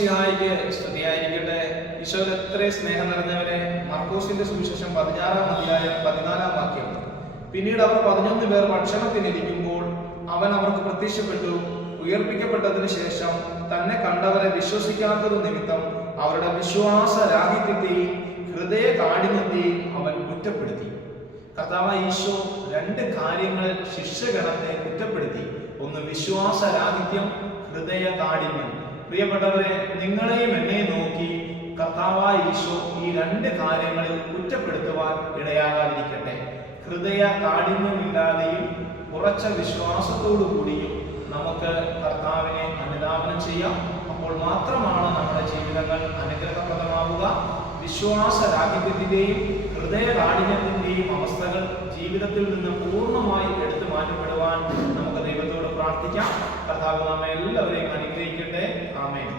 സ്തുതിയായിരിക്കട്ടെ. ഈശോയിൽ എത്ര സ്നേഹം നിറഞ്ഞവരെ. മർക്കോസിന്റെ സുവിശേഷം 16-ാം അധ്യായം 14-ാം വാക്യം. പിന്നീട് അവർ 11 പേർ ഭക്ഷണത്തിനിരിക്കുമ്പോൾ അവൻ അവർക്ക് പ്രത്യക്ഷപ്പെട്ടു. ഉയർപ്പിക്കപ്പെട്ടതിനു ശേഷം തന്നെ കണ്ടവരെ വിശ്വസിക്കാത്തത് നിമിത്തം അവരുടെ വിശ്വാസരാഹിത്യത്തെയും ഹൃദയ കാഠിന്യത്തെയും അവൻ കുറ്റപ്പെടുത്തി. കർത്താവായ ഈശോ 2 കാര്യങ്ങൾ ശിഷ്യഗണത്തെ കുറ്റപ്പെടുത്തി. ഒന്ന് വിശ്വാസരാഹിത്യം, ഹൃദയ കാഠിന്യം. പ്രിയപ്പെട്ടവരെ, നിങ്ങളെയും എന്നെ നോക്കി കർത്താവായ ഈശോ ഈ 2 കാര്യങ്ങളിൽ കുറ്റപ്പെടുത്തുവാൻ ഇടയാകാതിരിക്കട്ടെ. ഹൃദയ കാഠിന്യമില്ലാതെയും ഉറച്ച വിശ്വാസത്തോടു കൂടിയും നമുക്ക് കർത്താവിനെ അനുധാവനം ചെയ്യാം. അപ്പോൾ മാത്രമാണ് നമ്മുടെ ജീവിതങ്ങൾ അനുഗ്രഹപ്രദമാവുക. വിശ്വാസരാഹിത്യത്തിന്റെയും ഹൃദയ കാഠിന്യത്തിന്റെയും അവസ്ഥകൾ ജീവിതത്തിൽ നിന്ന് പൂർണ്ണമായി എടുത്തു മാറ്റപ്പെടുവാൻ നമുക്ക് ദൈവത്തോട് പ്രാർത്ഥിക്കാം. കർത്താവ് നമ്മെ എല്ലാവരെയും അനുഗ്രഹിക്കട്ടെ. ആമേൻ.